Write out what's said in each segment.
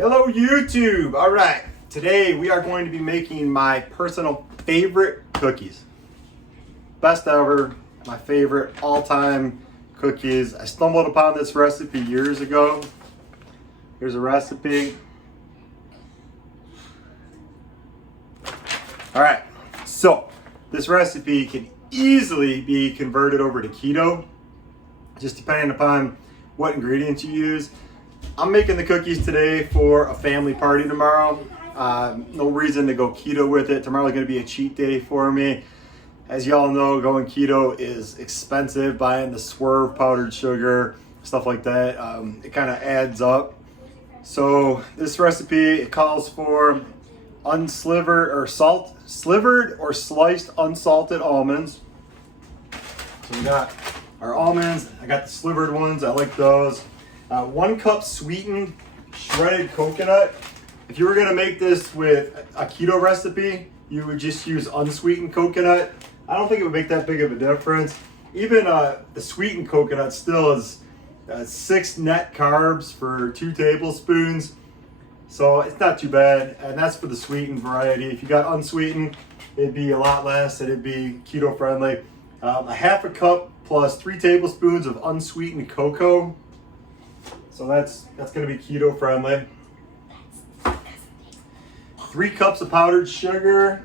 Hello YouTube! Alright, today we are going to be making my personal favorite cookies. Best ever, my favorite all-time cookies. I stumbled upon this recipe years ago. Here's a recipe. Alright, so this recipe can easily be converted over to keto, just depending upon what ingredients you use. I'm making the cookies today for a family party tomorrow. No reason to go keto with it. Tomorrow's going to be a cheat day for me. As y'all know, going keto is expensive. Buying the Swerve powdered sugar, stuff like that, it kind of adds up. So this recipe, it calls for slivered or sliced unsalted almonds. So we got our almonds. I got the slivered ones. I like those. 1 cup sweetened shredded coconut. If you were gonna make this with a keto recipe, you would just use unsweetened coconut. I don't think it would make that big of a difference. Even the sweetened coconut still is 6 net carbs for 2 tablespoons. So it's not too bad, and that's for the sweetened variety. If you got unsweetened, it'd be a lot less, it'd be keto friendly. A 1/2 cup plus 3 tablespoons of unsweetened cocoa. So that's gonna be keto friendly. 3 cups of powdered sugar.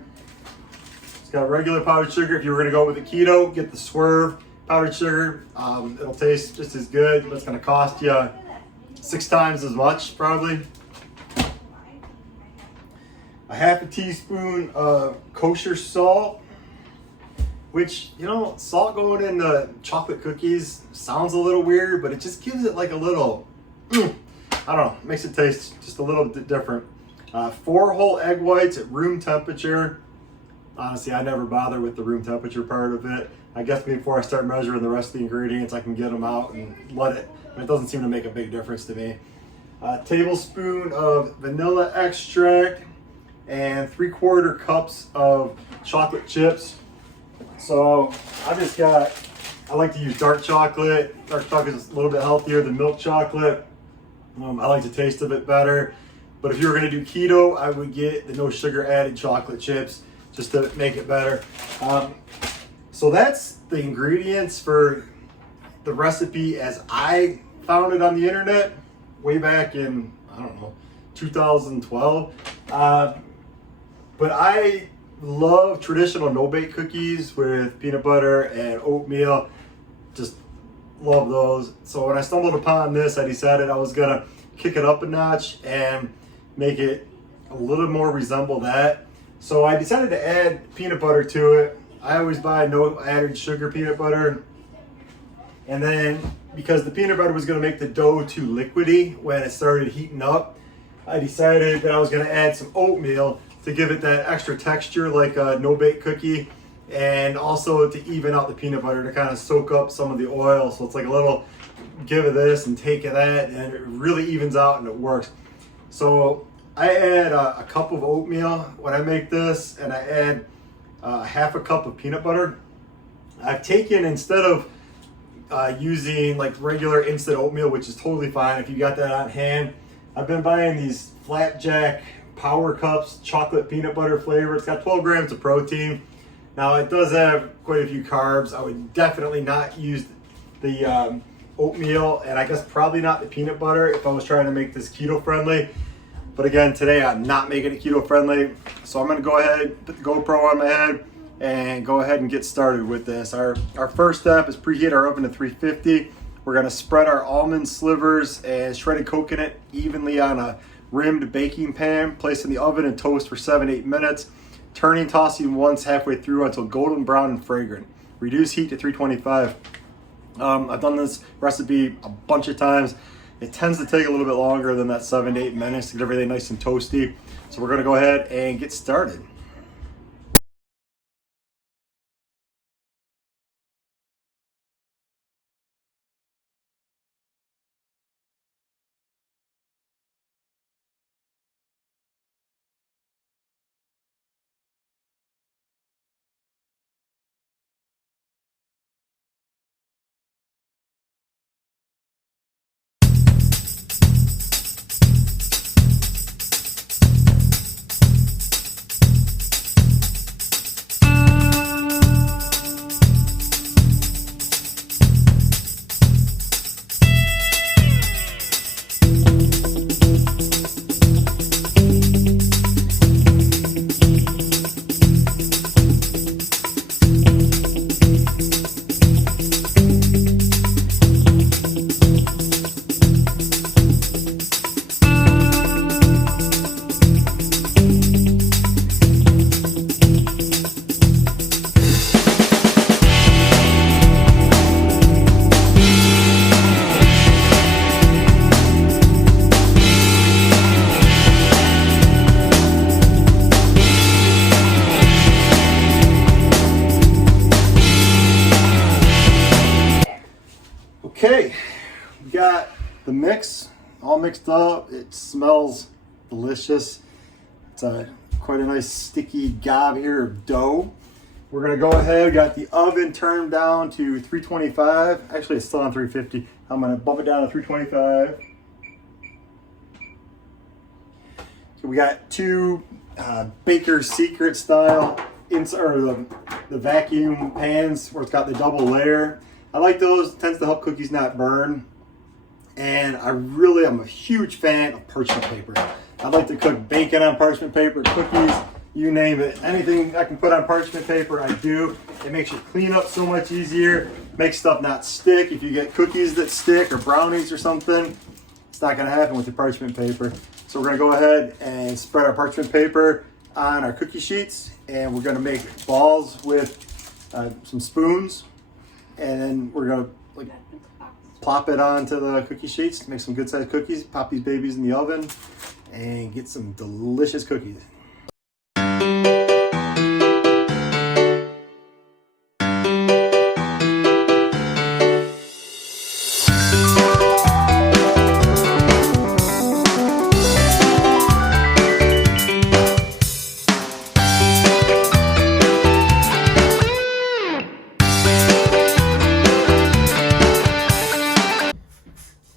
It's got regular powdered sugar. If you were gonna go with the keto, get the Swerve powdered sugar. It'll taste just as good, but it's gonna cost you 6 times as much probably. A 1/2 teaspoon of kosher salt, which, you know, salt going into chocolate cookies sounds a little weird, but it just gives it like a little, I don't know, makes it taste just a little bit different. 4 whole egg whites at room temperature. Honestly, I never bother with the room temperature part of it. I guess before I start measuring the rest of the ingredients, I can get them out and let it, but it doesn't seem to make a big difference to me. A tablespoon of vanilla extract and 3/4 cups of chocolate chips. So I like to use dark chocolate. Dark chocolate is a little bit healthier than milk chocolate. I like the taste of it better. But if you were gonna do keto, I would get the no sugar added chocolate chips just to make it better. So that's the ingredients for the recipe as I found it on the internet way back in, I don't know, 2012. But I love traditional no-bake cookies with peanut butter and oatmeal. Just love those. So when I stumbled upon this, I decided I was gonna kick it up a notch and make it a little more resemble that. So I decided to add peanut butter to it. I always buy no added sugar peanut butter. And then because the peanut butter was gonna make the dough too liquidy when it started heating up, I decided that I was gonna add some oatmeal to give it that extra texture like a no-bake cookie, and also to even out the peanut butter to kind of soak up some of the oil. So it's like a little give of this and take of that, and it really evens out and it works. So I add a cup of oatmeal when I make this, and I add 1/2 cup of peanut butter. I've taken, instead of using like regular instant oatmeal, which is totally fine if you got that on hand, I've been buying these Flapjack Power Cups chocolate peanut butter flavor. It's got 12 grams of protein. Now it does have quite a few carbs. I would definitely not use the oatmeal, and I guess probably not the peanut butter if I was trying to make this keto friendly. But again, today I'm not making it keto friendly. So I'm gonna go ahead, put the GoPro on my head and go ahead and get started with this. Our first step is preheat our oven to 350. We're gonna spread our almond slivers and shredded coconut evenly on a rimmed baking pan, place in the oven and toast for 7-8 minutes, turning, tossing once halfway through until golden brown and fragrant. Reduce heat to 325. I've done this recipe a bunch of times. It tends to take a little bit longer than that 7-8 minutes to get everything nice and toasty. So we're gonna go ahead and get started. all mixed up. It smells delicious. It's quite a nice sticky gob here of dough. We're gonna go ahead, got the oven turned down to 325. Actually, it's still on 350. I'm gonna bump it down to 325. So we got two Baker's Secret style the vacuum pans where it's got the double layer. I like those, it tends to help cookies not burn. And I really am a huge fan of parchment paper. I like to cook bacon on parchment paper, cookies, you name it. Anything I can put on parchment paper, I do. It makes your cleanup so much easier. Makes stuff not stick. If you get cookies that stick or brownies or something, it's not gonna happen with the parchment paper. So we're gonna go ahead and spread our parchment paper on our cookie sheets, and we're gonna make balls with some spoons, and then we're gonna plop it onto the cookie sheets, make some good sized cookies, pop these babies in the oven, and get some delicious cookies.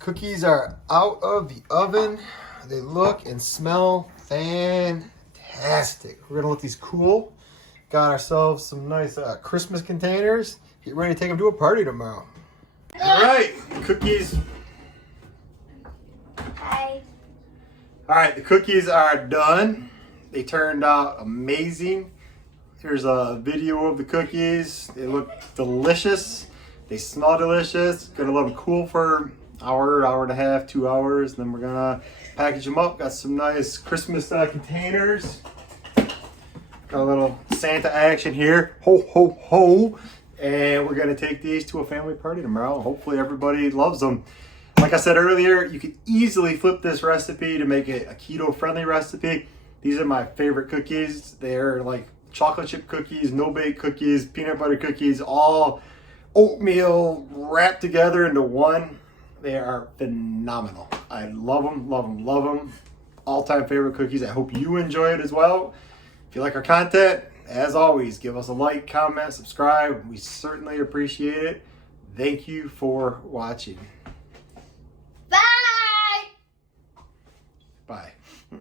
Cookies are out of the oven. They look and smell fantastic. We're gonna let these cool. Got ourselves some nice Christmas containers. Get ready to take them to a party tomorrow. All right, cookies. Hi. All right, the cookies are done. They turned out amazing. Here's a video of the cookies. They look delicious. They smell delicious. Gonna let them cool for hour and a half, 2 hours. Then we're gonna package them up. Got some nice Christmas containers. Got a little Santa action here. Ho, ho, ho. And we're gonna take these to a family party tomorrow. Hopefully everybody loves them. Like I said earlier, you could easily flip this recipe to make it a keto friendly recipe. These are my favorite cookies. They're like chocolate chip cookies, no bake cookies, peanut butter cookies, all oatmeal wrapped together into one. They are phenomenal. I love them, love them, love them. All-time favorite cookies. I hope you enjoy it as well. If you like our content, as always, give us a like, comment, subscribe. We certainly appreciate it. Thank you for watching. Bye. Bye.